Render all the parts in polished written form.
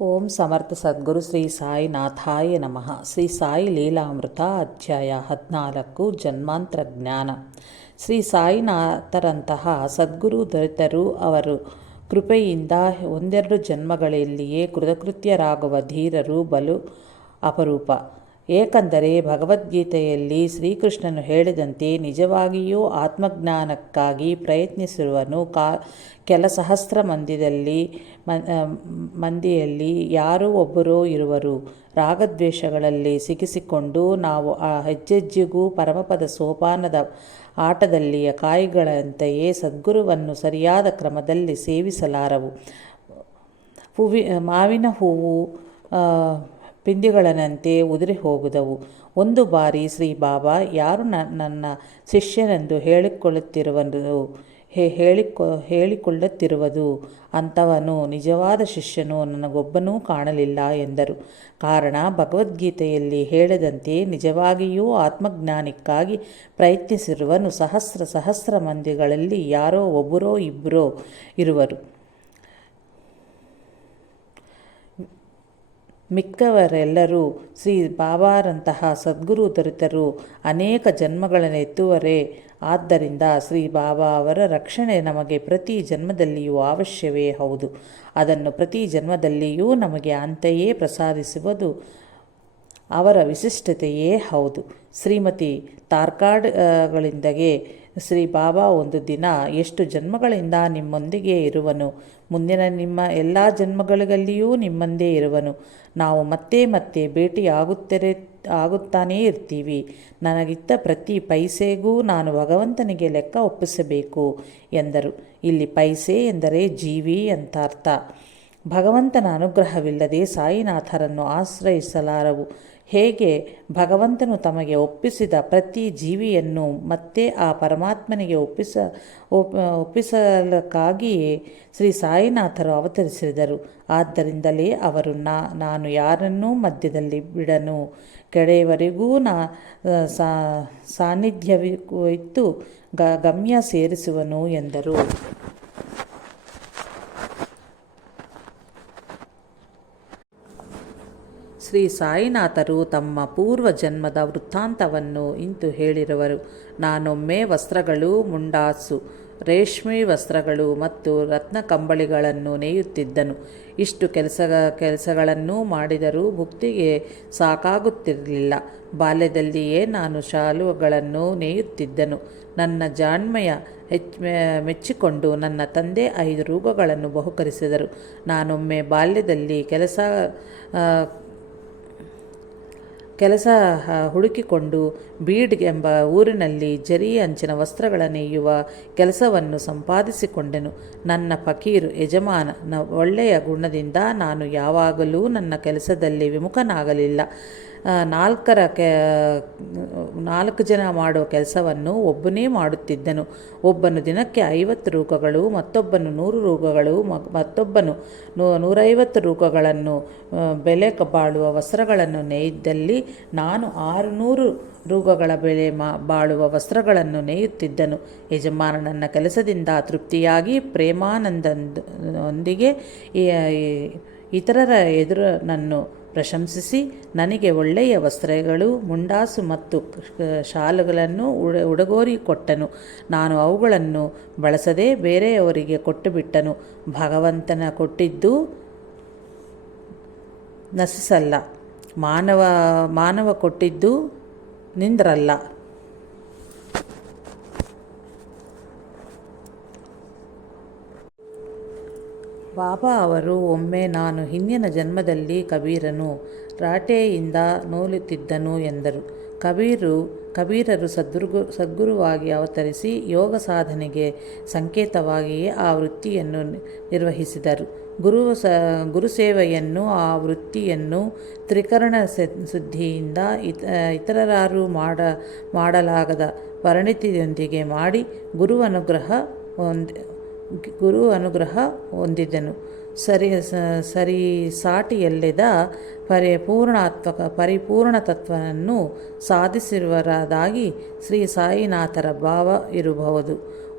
ಓಂ ಸಮರ್ಥ ಸದ್ಗುರು ಶ್ರೀ ಸಾಯಿನಾಥಾಯ ನಮಃ. ಶ್ರೀ ಸಾಯಿ ಲೀಲಾಮೃತ ಅಧ್ಯಾಯ 14 ಜನ್ಮಾಂತರ ಜ್ಞಾನ. ಶ್ರೀ ಸಾಯಿನಾಥರಂತಹ ಸದ್ಗುರು ದೊರೆತರೂ ಅವರು ಕೃಪೆಯಿಂದ ಒಂದೆರಡು ಜನ್ಮಗಳಲ್ಲಿಯೇ ಕೃತಕೃತ್ಯರಾಗುವ ಧೀರರು ಬಲು ಅಪರೂಪ. ಏಕೆಂದರೆ ಭಗವದ್ಗೀತೆಯಲ್ಲಿ ಶ್ರೀಕೃಷ್ಣನು ಹೇಳಿದಂತೆ ನಿಜವಾಗಿಯೂ ಆತ್ಮಜ್ಞಾನಕ್ಕಾಗಿ ಪ್ರಯತ್ನಿಸಿರುವನು ಕೆಲ ಸಹಸ್ರ ಮಂದಿಯಲ್ಲಿ ಯಾರೋ ಒಬ್ಬರೋ ಇರುವರು. ರಾಗದ್ವೇಷಗಳಲ್ಲಿ ಸಿಕ್ಕಿಸಿಕೊಂಡು ನಾವು ಹೆಜ್ಜೆಜ್ಜೆಗೂ ಪರಮಪದ ಸೋಪಾನದ ಆಟದಲ್ಲಿಯ ಕಾಯಿಗಳಂತೆಯೇ ಸದ್ಗುರುವನ್ನು ಸರಿಯಾದ ಕ್ರಮದಲ್ಲಿ ಸೇವಿಸಲಾರವು. ಮಾವಿನ ಹೂವು ಪಿಂದಿಗಳಂತೆ ಉದುರಿ ಹೋಗುವುವು. ಒಂದು ಬಾರಿ ಶ್ರೀ ಬಾಬಾ, ಯಾರು ನನ್ನ ಶಿಷ್ಯನೆಂದು ಹೇಳಿಕೊಳ್ಳುತ್ತಿರುವುದು ಅಂಥವನು ನಿಜವಾದ ಶಿಷ್ಯನು ನನಗೊಬ್ಬನೂ ಕಾಣಲಿಲ್ಲ ಎಂದರು. ಕಾರಣ, ಭಗವದ್ಗೀತೆಯಲ್ಲಿ ಹೇಳಿದಂತೆ ನಿಜವಾಗಿಯೂ ಆತ್ಮಜ್ಞಾನಕ್ಕಾಗಿ ಪ್ರಯತ್ನಿಸಿರುವನು ಸಹಸ್ರ ಮಂದಿಗಳಲ್ಲಿ ಯಾರೋ ಒಬ್ಬರೋ ಇಬ್ಬರೋ ಇರುವರು. ಮಿಕ್ಕವರೆಲ್ಲರೂ ಶ್ರೀ ಬಾಬಾರಂತಹ ಸದ್ಗುರು ದೊರೆತರೂ ಅನೇಕ ಜನ್ಮಗಳನ್ನೆತ್ತುವರೇ. ಆದ್ದರಿಂದ ಶ್ರೀ ಬಾಬಾ ಅವರ ರಕ್ಷಣೆ ನಮಗೆ ಪ್ರತಿ ಜನ್ಮದಲ್ಲಿಯೂ ಅವಶ್ಯವೇ ಹೌದು. ಅದನ್ನು ಪ್ರತಿ ಜನ್ಮದಲ್ಲಿಯೂ ನಮಗೆ ಅಂತೆಯೇ ಪ್ರಸಾದಿಸುವುದು ಅವರ ವಿಶಿಷ್ಟತೆಯೇ ಹೌದು. ಶ್ರೀಮತಿ ತಾರ್ಕಾಡ್ಗಳಿಂದಗೆ ಶ್ರೀ ಬಾಬಾ ಒಂದು ದಿನ, ಎಷ್ಟು ಜನ್ಮಗಳಿಂದ ನಿಮ್ಮೊಂದಿಗೆ ಇರುವನು, ಮುಂದಿನ ನಿಮ್ಮ ಎಲ್ಲ ಜನ್ಮಗಳಿಗಲ್ಲಿಯೂ ನಿಮ್ಮಂದೇ ಇರುವನು. ನಾವು ಮತ್ತೆ ಮತ್ತೆ ಆಗುತ್ತಾನೇ ಇರ್ತೀವಿ. ನನಗಿತ್ತ ಪ್ರತಿ ಪೈಸೆಗೂ ನಾನು ಭಗವಂತನಿಗೆ ಲೆಕ್ಕ ಒಪ್ಪಿಸಬೇಕು ಎಂದರು. ಇಲ್ಲಿ ಪೈಸೆ ಎಂದರೆ ಜೀವಿ ಅಂತ ಅರ್ಥ. ಭಗವಂತನ ಅನುಗ್ರಹವಿಲ್ಲದೆ ಸಾಯಿನಾಥರನ್ನು ಆಶ್ರಯಿಸಲಾರವು. ಹೇಗೆ ಭಗವಂತನು ತಮಗೆ ಒಪ್ಪಿಸಿದ ಪ್ರತಿ ಜೀವಿಯನ್ನು ಮತ್ತೆ ಆ ಪರಮಾತ್ಮನಿಗೆ ಒಪ್ಪಿಸಲಕ್ಕಾಗಿಯೇ ಶ್ರೀ ಸಾಯಿನಾಥರು ಅವತರಿಸಿದರು. ಆದ್ದರಿಂದಲೇ ಅವರು ನಾನು ಯಾರನ್ನೂ ಮಧ್ಯದಲ್ಲಿ ಬಿಡನು, ಕಡೆಯವರೆಗೂ ಸಾನ್ನಿಧ್ಯವಿತ್ತು ಗಮ್ಯ ಸೇರಿಸುವನು ಎಂದರು. ಶ್ರೀ ಸಾಯಿನಾಥರು ತಮ್ಮ ಪೂರ್ವ ಜನ್ಮದ ವೃತ್ತಾಂತವನ್ನು ಇಂತು ಹೇಳಿರುವರು. ನಾನೊಮ್ಮೆ ವಸ್ತ್ರಗಳು, ಮುಂಡಾಸು, ರೇಷ್ಮೆ ವಸ್ತ್ರಗಳು ಮತ್ತು ರತ್ನ ಕಂಬಳಿಗಳನ್ನು ನೇಯುತ್ತಿದ್ದನು. ಇಷ್ಟು ಕೆಲಸಗಳನ್ನು ಮಾಡಿದರೂ ಭುಕ್ತಿಗೆ ಸಾಕಾಗುತ್ತಿರಲಿಲ್ಲ. ಬಾಲ್ಯದಲ್ಲಿಯೇ ನಾನು ಶಾಲುಗಳನ್ನು ನೇಯುತ್ತಿದ್ದನು. ನನ್ನ ಜಾಣ್ಮೆಯ ಮೆಚ್ಚಿಕೊಂಡು ನನ್ನ ತಂದೆ 5 ರೂಪಗಳನ್ನು ಬಹುಕರಿಸಿದರು. ನಾನೊಮ್ಮೆ ಬಾಲ್ಯದಲ್ಲಿ ಕೆಲಸ ಹುಡುಕಿಕೊಂಡು ಬೀಡ್ ಎಂಬ ಊರಿನಲ್ಲಿ ಜರಿ ಅಂಚಿನ ವಸ್ತ್ರಗಳ ನೇಯುವ ಕೆಲಸವನ್ನು ಸಂಪಾದಿಸಿಕೊಂಡೆನು. ನನ್ನ ಫಕೀರ್ ಯಜಮಾನ ಒಳ್ಳೆಯ ಗುಣದಿಂದ ನಾನು ಯಾವಾಗಲೂ ನನ್ನ ಕೆಲಸದಲ್ಲಿ ವಿಮುಖನಾಗಲಿಲ್ಲ. 4 ಜನ ಮಾಡೋ ಕೆಲಸವನ್ನು ಒಬ್ಬನೇ ಮಾಡುತ್ತಿದ್ದನು. ಒಬ್ಬನು ದಿನಕ್ಕೆ 50 ರೂಪಗಳು, ಮತ್ತೊಬ್ಬನು 100 ರೂಪಗಳು, ಮತ್ತೊಬ್ಬನು 150 ರೂಪಗಳನ್ನು ಬೆಲೆ ಬಾಳುವ ವಸ್ತ್ರಗಳನ್ನು ನೇಯ್ದಲ್ಲಿ ನಾನು 600 ರೂಪಗಳ ಬೆಲೆ ಬಾಳುವ ವಸ್ತ್ರಗಳನ್ನು ನೇಯುತ್ತಿದ್ದನು. ಯಜಮಾನ ನನ್ನ ಕೆಲಸದಿಂದ ತೃಪ್ತಿಯಾಗಿ ಪ್ರೇಮಾನಂದದೊಂದಿಗೆ ಇತರರ ಎದುರು ನನ್ನನ್ನು ಪ್ರಶಂಸಿಸಿ ನನಗೆ ಒಳ್ಳೆಯ ವಸ್ತ್ರಗಳು, ಮುಂಡಾಸು ಮತ್ತು ಶಾಲುಗಳನ್ನು ಉಡುಗೊರೆ ಕೊಟ್ಟನು. ನಾನು ಅವುಗಳನ್ನು ಬಳಸದೆ ಬೇರೆಯವರಿಗೆ ಕೊಟ್ಟುಬಿಟ್ಟನು. ಭಗವಂತನ ಕೊಟ್ಟಿದ್ದು ನಶಿಸಲ್ಲ, ಮಾನವ ಕೊಟ್ಟಿದ್ದು ನಿಂದ್ರಲ್ಲ. ಬಾಬಾ ಅವರು ಒಮ್ಮೆ, ನಾನು ಹಿಂದಿನ ಜನ್ಮದಲ್ಲಿ ಕಬೀರನು ರಾಟೆಯಿಂದ ನೂಲುತ್ತಿದ್ದನು ಎಂದರು. ಕಬೀರರು ಸದ್ಗುರುವಾಗಿ ಅವತರಿಸಿ ಯೋಗ ಸಾಧನೆಗೆ ಸಂಕೇತವಾಗಿಯೇ ಆ ವೃತ್ತಿಯನ್ನು ನಿರ್ವಹಿಸಿದರು. ಗುರುಸೇವೆಯನ್ನು, ಆ ವೃತ್ತಿಯನ್ನು ತ್ರಿಕರಣ ಶುದ್ಧಿಯಿಂದ ಇತರರಾರು ಮಾಡಲಾಗದ ಪರಿಣಿತಿಯೊಂದಿಗೆ ಮಾಡಿ ಗುರು ಅನುಗ್ರಹ ಹೊಂದಿದನು. ಸರಿಸಾಟಿಯಲ್ಲಿದ್ದ ಪರಿಪೂರ್ಣ ತತ್ವವನ್ನು ಸಾಧಿಸಿರುವರಾದಾಗಿ ಶ್ರೀ ಸಾಯಿನಾಥರ ಭಾವ ಇರಬಹುದು.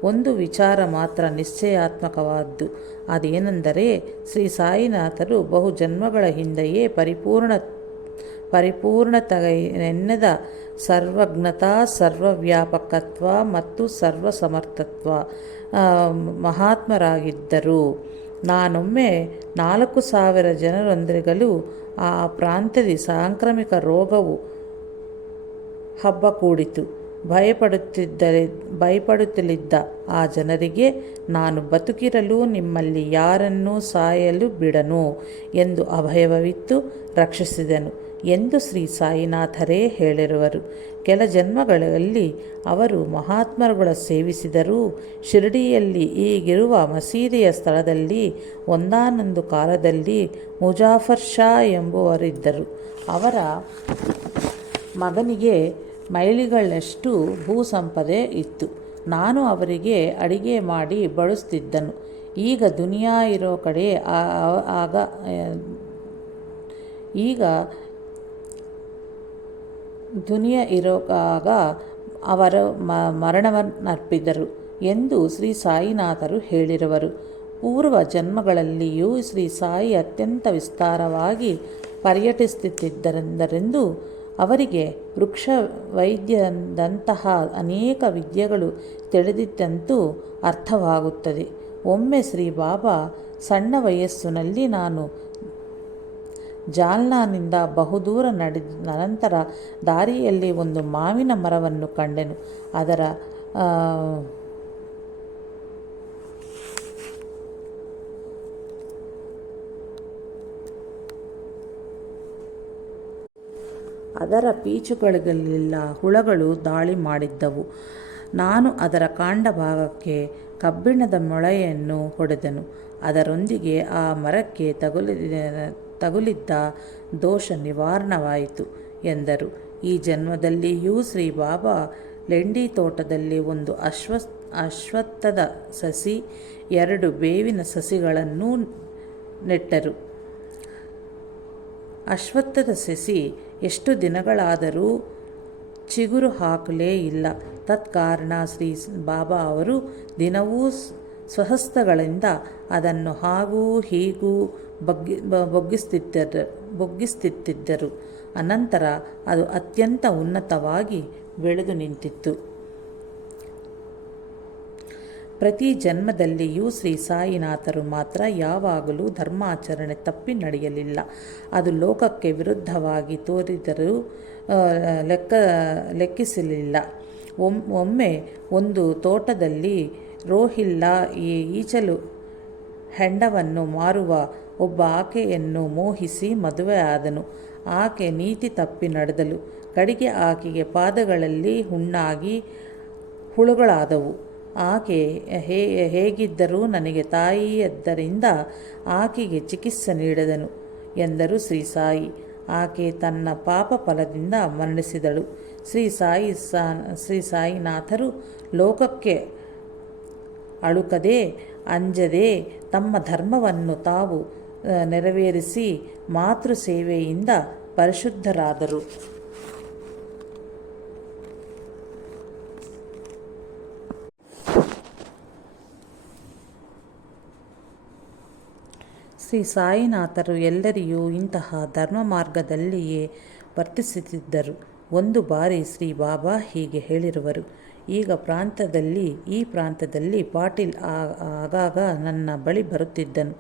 ಒಂದು ವಿಚಾರ ಮಾತ್ರ ನಿಶ್ಚಯಾತ್ಮಕವಾದ್ದು. ಅದೇನೆಂದರೆ ಶ್ರೀ ಸಾಯಿನಾಥರು ಬಹು ಜನ್ಮಗಳ ಹಿಂದೆಯೇ ಪರಿಪೂರ್ಣತೆಯೆನ್ನದ ಸರ್ವಜ್ಞತಾ, ಸರ್ವವ್ಯಾಪಕತ್ವ ಮತ್ತು ಸರ್ವಸಮರ್ಥತ್ವ ಮಹಾತ್ಮರಾಗಿದ್ದರು. ನಾನೊಮ್ಮೆ 4,000 ಜನರೊಂದಿಗಲೂ ಆ ಪ್ರಾಂತ್ಯದ ಸಾಂಕ್ರಾಮಿಕ ರೋಗವು ಹಬ್ಬ ಕೂಡಿತು. ಭಯಪಡುತ್ತಲಿದ್ದ ಆ ಜನರಿಗೆ ನಾನು ಬದುಕಿರಲು ನಿಮ್ಮಲ್ಲಿ ಯಾರನ್ನೂ ಸಾಯಲು ಬಿಡನು ಎಂದು ಅಭಯವಿತ್ತು ರಕ್ಷಿಸಿದೆನು ಎಂದು ಶ್ರೀ ಸಾಯಿನಾಥರೇ ಹೇಳಿರುವರು. ಕೆಲ ಜನ್ಮಗಳಲ್ಲಿ ಅವರು ಮಹಾತ್ಮರುಗಳ ಸೇವಿಸಿದರೂ ಶಿರಡಿಯಲ್ಲಿ ಈಗಿರುವ ಮಸೀದಿಯ ಸ್ಥಳದಲ್ಲಿ ಒಂದಾನೊಂದು ಕಾಲದಲ್ಲಿ ಮುಜಾಫರ್ ಶಾ ಎಂಬುವರಿದ್ದರು. ಅವರ ಮಗನಿಗೆ ಮೈಲಿಗಳಷ್ಟು ಭೂಸಂಪದೆ ಇತ್ತು. ನಾನು ಅವರಿಗೆ ಅಡಿಗೆ ಮಾಡಿ ಬಡಿಸುತ್ತಿದ್ದನು. ಈಗ ದುನಿಯಾ ಇರೋ ಕಡೆ ಇರೋವಾಗ ಅವರ ಮರಣವನ್ನಪ್ಪಿದರು ಎಂದು ಶ್ರೀ ಸಾಯಿನಾಥರು ಹೇಳಿರುವರು. ಪೂರ್ವ ಜನ್ಮಗಳಲ್ಲಿಯೂ ಶ್ರೀ ಸಾಯಿ ಅತ್ಯಂತ ವಿಸ್ತಾರವಾಗಿ ಪರ್ಯಟಿಸುತ್ತಿದ್ದರೆಂದು ಅವರಿಗೆ ವೃಕ್ಷ ವೈದ್ಯದಂತಹ ಅನೇಕ ವಿದ್ಯೆಗಳು ತಿಳಿದಿದ್ದಂತೂ ಅರ್ಥವಾಗುತ್ತದೆ. ಒಮ್ಮೆ ಶ್ರೀ ಬಾಬಾ ಸಣ್ಣ ವಯಸ್ಸಿನಲ್ಲಿ ನಾನು ಜಾಲ್ನಾನಿಂದ ಬಹುದೂರ ನಡೆದ ನಂತರ ದಾರಿಯಲ್ಲಿ ಒಂದು ಮಾವಿನ ಮರವನ್ನು ಕಂಡೆನು. ಅದರ ಪೀಚುಗಳಿಗೆಲ್ಲ ಹುಳಗಳು ದಾಳಿ ಮಾಡಿದ್ದವು. ನಾನು ಅದರ ಕಾಂಡ ಭಾಗಕ್ಕೆ ಕಬ್ಬಿಣದ ಮೊಳೆಯನ್ನು ಹೊಡೆದೆನು. ಅದರೊಂದಿಗೆ ಆ ಮರಕ್ಕೆ ತಗುಲಿದ್ದ ದೋಷ ನಿವಾರಣವಾಯಿತು ಎಂದರು. ಈ ಜನ್ಮದಲ್ಲಿಯೂ ಶ್ರೀ ಬಾಬಾ ಲೆಂಡಿ ತೋಟದಲ್ಲಿ ಒಂದು ಅಶ್ವತ್ಥದ ಸಸಿ, 2 ಬೇವಿನ ಸಸಿಗಳನ್ನು ನೆಟ್ಟರು. ಅಶ್ವತ್ಥದ ಸಸಿ ಎಷ್ಟು ದಿನಗಳಾದರೂ ಚಿಗುರು ಹಾಕಲೇ ಇಲ್ಲ. ತತ್ಕಾರಣ ಶ್ರೀ ಬಾಬಾ ಅವರು ದಿನವೂ ಸ್ವಹಸ್ತಗಳಿಂದ ಅದನ್ನು ಹಾಗೂ ಹೀಗೂ ಬೊಗ್ಗಿಸುತ್ತಿದ್ದರು. ಅನಂತರ ಅದು ಅತ್ಯಂತ ಉನ್ನತವಾಗಿ ಬೆಳೆದು ನಿಂತಿತ್ತು. ಪ್ರತಿ ಜನ್ಮದಲ್ಲಿಯೂ ಶ್ರೀ ಸಾಯಿನಾಥರು ಮಾತ್ರ ಯಾವಾಗಲೂ ಧರ್ಮಾಚರಣೆ ತಪ್ಪಿ ನಡೆಯಲಿಲ್ಲ. ಅದು ಲೋಕಕ್ಕೆ ವಿರುದ್ಧವಾಗಿ ತೋರಿದರೂ ಲೆಕ್ಕಿಸಲಿಲ್ಲ. ಒಮ್ಮೆ ಒಂದು ತೋಟದಲ್ಲಿ ರೋಹಿಲ್ಲ ಈಚಲು ಹೆಂಡವನ್ನು ಮಾರುವ ಒಬ್ಬ ಆಕೆಯನ್ನು ಮೋಹಿಸಿ ಮದುವೆಯಾದನು. ಆಕೆ ನೀತಿ ತಪ್ಪಿ ನಡೆದಳು. ಕಡೆಗೆ ಆಕೆಗೆ ಪಾದಗಳಲ್ಲಿ ಹುಣ್ಣಾಗಿ ಹುಳುಗಳಾದವು. ಆಕೆ ಹೇಗಿದ್ದರೂ ನನಗೆ ತಾಯಿಯದ್ದರಿಂದ ಆಕೆಗೆ ಚಿಕಿತ್ಸೆ ನೀಡಿದನು ಎಂದರು ಶ್ರೀ ಸಾಯಿ. ಆಕೆ ತನ್ನ ಪಾಪ ಫಲದಿಂದ ಮರಣಿಸಿದಳು. ಶ್ರೀ ಸಾಯಿನಾಥರು ಲೋಕಕ್ಕೆ ಅಳುಕದೆ ಅಂಜದೆ ತಮ್ಮ ಧರ್ಮವನ್ನು ತಾವು ನೆರವೇರಿಸಿ ಮಾತೃ ಸೇವೆಯಿಂದ ಪರಿಶುದ್ಧರಾದರು. ಶ್ರೀ ಸಾಯಿನಾಥರು ಎಲ್ಲರಿಗೂ ಇಂತಹ ಧರ್ಮ ಮಾರ್ಗದಲ್ಲಿಯೇ ವರ್ತಿಸುತ್ತಿದ್ದರು. ಒಂದು ಬಾರಿ ಶ್ರೀ ಬಾಬಾ ಹೀಗೆ ಹೇಳಿರುವರು. ಈ ಪ್ರಾಂತದಲ್ಲಿ ಪಾಟೀಲ್ ಆಗಾಗ ನನ್ನ ಬಳಿ ಬರುತ್ತಿದ್ದನು.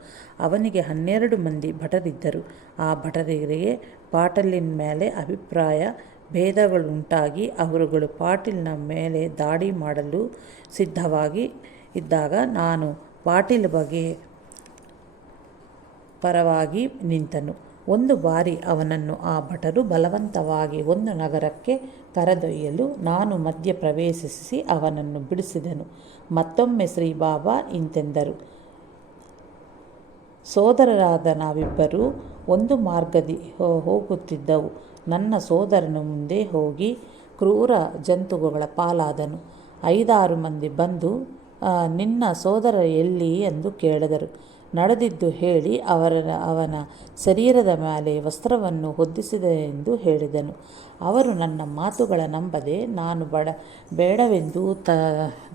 ಅವನಿಗೆ 12 ಮಂದಿ ಭಟರಿದ್ದರು. ಆ ಭಟರಿಗೆ ಪಾಟೀಲಿನ ಮೇಲೆ ಅಭಿಪ್ರಾಯ ಭೇದಗಳುಂಟಾಗಿ ಅವರುಗಳು ಪಾಟೀಲ್ನ ಮೇಲೆ ದಾಳಿ ಮಾಡಲು ಸಿದ್ಧವಾಗಿ ಇದ್ದಾಗ ನಾನು ಪಾಟೀಲ್ ಪರವಾಗಿ ನಿಂತನು. ಒಂದು ಬಾರಿ ಅವನನ್ನು ಆ ಭಟರು ಬಲವಂತವಾಗಿ ಒಂದು ನಗರಕ್ಕೆ ಕರೆದೊಯ್ಯಲು ನಾನು ಮಧ್ಯ ಪ್ರವೇಶಿಸಿ ಅವನನ್ನು ಬಿಡಿಸಿದೆನು. ಮತ್ತೊಮ್ಮೆ ಶ್ರೀ ಬಾಬಾ ಇಂತೆಂದರು. ಸೋದರರಾದ ನಾವಿಬ್ಬರೂ ಒಂದು ಮಾರ್ಗದಿ ಹೋಗುತ್ತಿದ್ದೆವು. ನನ್ನ ಸೋದರನು ಮುಂದೆ ಹೋಗಿ ಕ್ರೂರ ಜಂತುಗಳ ಪಾಲಾದನು. 5-6 ಮಂದಿ ಬಂದು ನಿನ್ನ ಸೋದರ ಎಲ್ಲಿ ಎಂದು ಕೇಳಿದರು. ನಡೆದಿದ್ದು ಹೇಳಿ ಅವನ ಶರೀರದ ಮೇಲೆ ವಸ್ತ್ರವನ್ನು ಹೊದಿಸಿದೆನೆಂದು ಹೇಳಿದನು. ಅವರು ನನ್ನ ಮಾತುಗಳ ನಂಬದೆ ನಾನು ಬೇಡವೆಂದು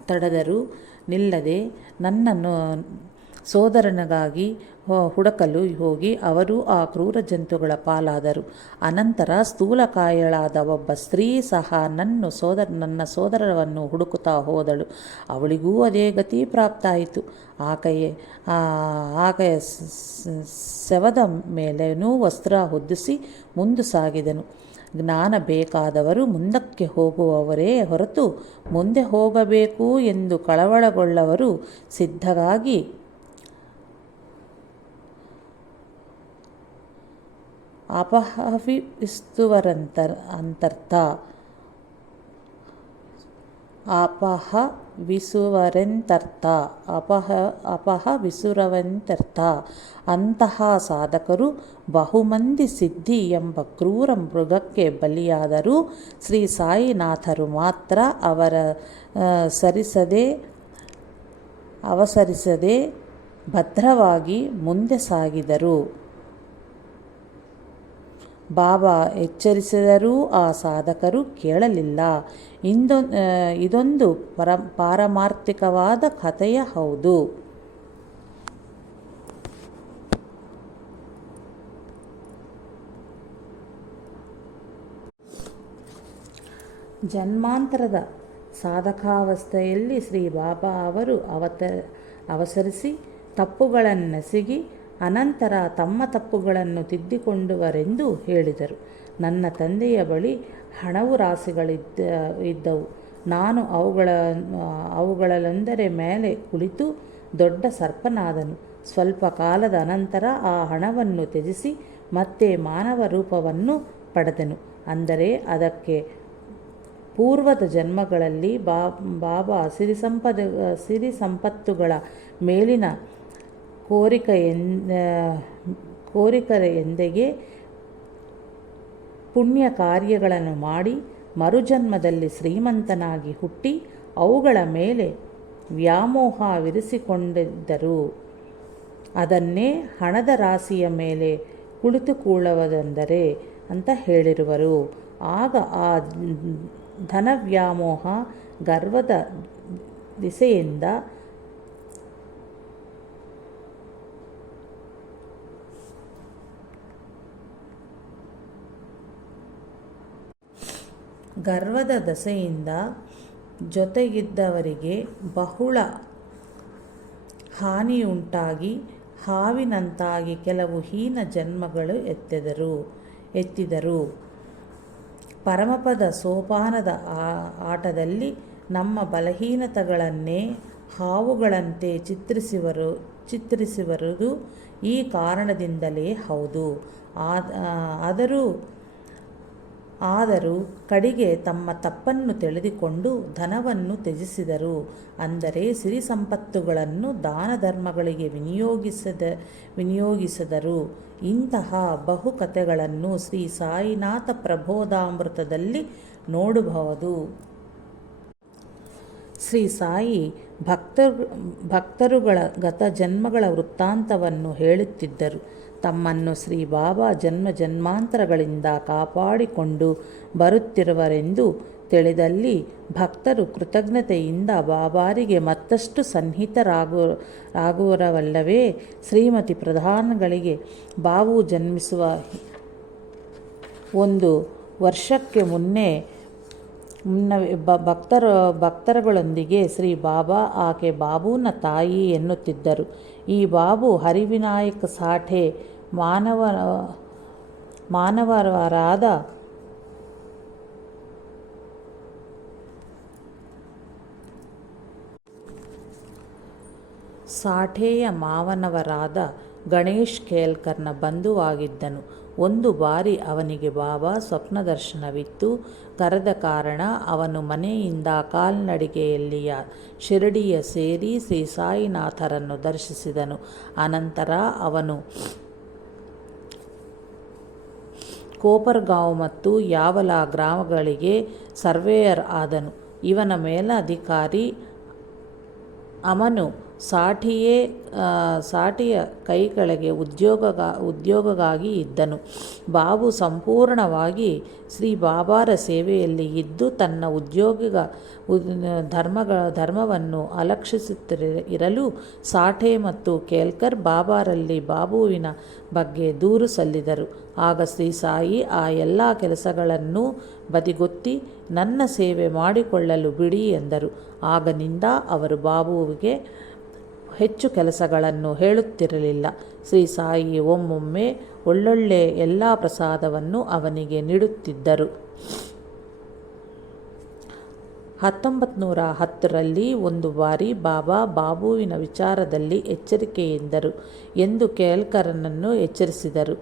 ತಡೆದರೂ ನಿಲ್ಲದೆ ನನ್ನನ್ನು ಸೋದರನಿಗಾಗಿ ಹುಡುಕಲು ಹೋಗಿ ಅವರು ಆ ಕ್ರೂರ ಜಂತುಗಳ ಪಾಲಾದರು. ಅನಂತರ ಸ್ಥೂಲಕಾಯಳಾದ ಒಬ್ಬ ಸ್ತ್ರೀ ಸಹ ನನ್ನ ಸೋದರವನ್ನು ಹುಡುಕುತ್ತಾ ಹೋದಳು. ಅವಳಿಗೂ ಅದೇ ಗತಿ ಪ್ರಾಪ್ತಾಯಿತು. ಆಕೆಯ ಶವದ ಮೇಲೇನೂ ವಸ್ತ್ರ ಹೊದಿಸಿ ಮುಂದೆ ಸಾಗಿದನು. ಜ್ಞಾನ ಬೇಕಾದವರು ಮುಂದಕ್ಕೆ ಹೋಗುವವರೇ ಹೊರತು ಮುಂದೆ ಹೋಗಬೇಕು ಎಂದು ಕಳವಳಗೊಳ್ಳವರು ಸಿದ್ಧವಾಗಿ ಅಪಹವಿಸುವರೆಂತರ್ಥ. ಅಂತಹ ಸಾಧಕರು ಬಹುಮಂದಿ ಸಿದ್ಧಿ ಎಂಬ ಕ್ರೂರ ಮೃಗಕ್ಕೆ ಬಲಿಯಾದರೂ ಶ್ರೀ ಸಾಯಿನಾಥರು ಮಾತ್ರ ಅವಸರಿಸದೆ ಭದ್ರವಾಗಿ ಮುಂದೆ ಸಾಗಿದರು. ಬಾಬಾ ಎಚ್ಚರಿಸಿದರೂ ಆ ಸಾಧಕರು ಕೇಳಲಿಲ್ಲ. ಇದೊಂದು ಪಾರಮಾರ್ಥಿಕವಾದ ಕಥೆಯ ಹೌದು. ಜನ್ಮಾಂತರದ ಸಾಧಕಾವಸ್ಥೆಯಲ್ಲಿ ಶ್ರೀ ಬಾಬಾ ಅವರು ಅವಸರಿಸಿ ತಪ್ಪುಗಳನ್ನೆಸಗಿ ಅನಂತರ ತಮ್ಮ ತಪ್ಪುಗಳನ್ನು ತಿದ್ದಿಕೊಂಡುವರೆಂದು ಹೇಳಿದರು. ನನ್ನ ತಂದೆಯ ಬಳಿ ಹಣವು ರಾಶಿಗಳಿದ್ದವು. ನಾನು ಅವುಗಳಲ್ಲೊಂದರ ಮೇಲೆ ಕುಳಿತು ದೊಡ್ಡ ಸರ್ಪನಾದನು. ಸ್ವಲ್ಪ ಕಾಲದ ಅನಂತರ ಆ ಹಣವನ್ನು ತ್ಯಜಿಸಿ ಮತ್ತೆ ಮಾನವ ರೂಪವನ್ನು ಪಡೆದನು. ಅಂದರೆ ಅದಕ್ಕೆ ಪೂರ್ವದ ಜನ್ಮಗಳಲ್ಲಿ ಬಾಬಾ ಸಿರಿ ಸಂಪತ್ತುಗಳ ಮೇಲಿನ ಕೋರಿಕೆಯೊಂದಿಗೆ ಪುಣ್ಯ ಕಾರ್ಯಗಳನ್ನು ಮಾಡಿ ಮರುಜನ್ಮದಲ್ಲಿ ಶ್ರೀಮಂತನಾಗಿ ಹುಟ್ಟಿ ಅವುಗಳ ಮೇಲೆ ವ್ಯಾಮೋಹವಿರಿಸಿಕೊಂಡಿದ್ದರು. ಅದನ್ನೇ ಹಣದ ರಾಶಿಯ ಮೇಲೆ ಕುಳಿತುಕೊಳ್ಳುವುದೆಂದರೆ ಅಂತ ಹೇಳಿರುವರು. ಆಗ ಆ ಧನವ್ಯಾಮೋಹ ಗರ್ವದ ದಿಸೆಯಿಂದ ಜೊತೆಗಿದ್ದವರಿಗೆ ಬಹಳ ಹಾನಿಯುಂಟಾಗಿ ಹಾವಿನಂತಾಗಿ ಕೆಲವು ಹೀನ ಜನ್ಮಗಳು ಎತ್ತಿದರು. ಪರಮಪದ ಸೋಪಾನದ ಆಟದಲ್ಲಿ ನಮ್ಮ ಬಲಹೀನತೆಗಳನ್ನೇ ಹಾವುಗಳಂತೆ ಚಿತ್ರಿಸಿರುವುದು ಈ ಕಾರಣದಿಂದಲೇ ಹೌದು. ಆದರೂ ಕಡೆಗೆ ತಮ್ಮ ತಪ್ಪನ್ನು ತಿಳಿದುಕೊಂಡು ಧನವನ್ನು ತ್ಯಜಿಸಿದರು. ಅಂದರೆ ಸಿರಿ ಸಂಪತ್ತುಗಳನ್ನು ದಾನ ಧರ್ಮಗಳಿಗೆ ವಿನಿಯೋಗಿಸಿದರು. ಇಂತಹ ಬಹು ಕಥೆಗಳನ್ನು ಶ್ರೀ ಸಾಯಿನಾಥ ಪ್ರಬೋಧಾಮೃತದಲ್ಲಿ ನೋಡಬಹುದು. ಶ್ರೀ ಸಾಯಿ ಭಕ್ತರುಗಳ ಗತ ಜನ್ಮಗಳ ವೃತ್ತಾಂತವನ್ನು ಹೇಳುತ್ತಿದ್ದರು. ತಮ್ಮನ್ನು ಶ್ರೀ ಬಾಬಾ ಜನ್ಮಾಂತರಗಳಿಂದ ಕಾಪಾಡಿಕೊಂಡು ಬರುತ್ತಿರುವರೆಂದು ತಿಳಿದಲ್ಲಿ ಭಕ್ತರು ಕೃತಜ್ಞತೆಯಿಂದ ಬಾಬಾರಿಗೆ ಮತ್ತಷ್ಟು ಸನ್ನಿಹಿತರಾಗುವರಲ್ಲವೇ. ಶ್ರೀಮತಿ ಪ್ರಧಾನಗಳಿಗೆ ಬಾಬು ಜನ್ಮಿಸುವ 1 ವರ್ಷಕ್ಕೆ ಮುನ್ನವೇ ಭಕ್ತರುಗಳೊಂದಿಗೆ ಶ್ರೀ ಬಾಬಾ ಆಕೆ ಬಾಬುನ ತಾಯಿ ಎನ್ನುತ್ತಿದ್ದರು. ಈ ಬಾಬು ಹರಿವಿನಾಯಕ ಸಾಠೆ ಮಾನವರಾದ ಸಾಠೆಯ ಮಾವನವರಾದ ಗಣೇಶ್ ಕೇಲ್ಕರ್ನ ಬಂಧುವಾಗಿದ್ದನು. ಒಂದು ಬಾರಿ ಅವನಿಗೆ ಬಾಬಾ ಸ್ವಪ್ನದರ್ಶನವಿತ್ತು. ಕರೆದ ಕಾರಣ ಅವನು ಮನೆಯಿಂದ ಕಾಲ್ನಡಿಗೆಯಲ್ಲಿಯ ಶಿರಡಿಯ ಸೇರಿ ಶ್ರೀ ಸಾಯಿನಾಥರನ್ನು ದರ್ಶಿಸಿದನು. ಅನಂತರ ಅವನು ಕೋಪರ್ಗಾಂವ್ ಮತ್ತು ಯಾವಲ ಗ್ರಾಮಗಳಿಗೆ ಸರ್ವೇಯರ್ ಆದನು. ಇವನ ಮೇಲಧಿಕಾರಿ ಅವನು ಸಾಟಿಯ ಕೈ ಕೆಳಗೆ ಉದ್ಯೋಗಗಾಗಿ ಇದ್ದನು. ಬಾಬು ಸಂಪೂರ್ಣವಾಗಿ ಶ್ರೀ ಬಾಬಾರ ಸೇವೆಯಲ್ಲಿ ಇದ್ದು ತನ್ನ ಧರ್ಮವನ್ನು ಅಲಕ್ಷಿಸುತ್ತಿರಲು ಸಾಠೆ ಮತ್ತು ಕೇಲ್ಕರ್ ಬಾಬಾರಲ್ಲಿ ಬಾಬುವಿನ ಬಗ್ಗೆ ದೂರು ಸಲ್ಲಿದರು. ಆಗ ಶ್ರೀ ಸಾಯಿ ಆ ಎಲ್ಲ ಕೆಲಸಗಳನ್ನೂ ಬದಿಗೊತ್ತಿ ನನ್ನ ಸೇವೆ ಮಾಡಿಕೊಳ್ಳಲು ಬಿಡಿ ಎಂದರು. ಆಗನಿಂದ ಅವರು ಬಾಬುವಿಗೆ ಹೆಚ್ಚು ಕೆಲಸಗಳನ್ನು ಹೇಳುತ್ತಿರಲಿಲ್ಲ. ಶ್ರೀ ಸಾಯಿ ಒಮ್ಮೊಮ್ಮೆ ಒಳ್ಳೊಳ್ಳೆ ಎಲ್ಲ ಪ್ರಸಾದವನ್ನು ಅವನಿಗೆ ನೀಡುತ್ತಿದ್ದರು. 1910ರಲ್ಲಿ ಒಂದು ಬಾರಿ ಬಾಬಾ ಬಾಬುವಿನ ವಿಚಾರದಲ್ಲಿ ಎಚ್ಚರಿಕೆಯಿಂದರು ಎಂದು ಕೇಲ್ಕರನನ್ನು ಎಚ್ಚರಿಸಿದರು.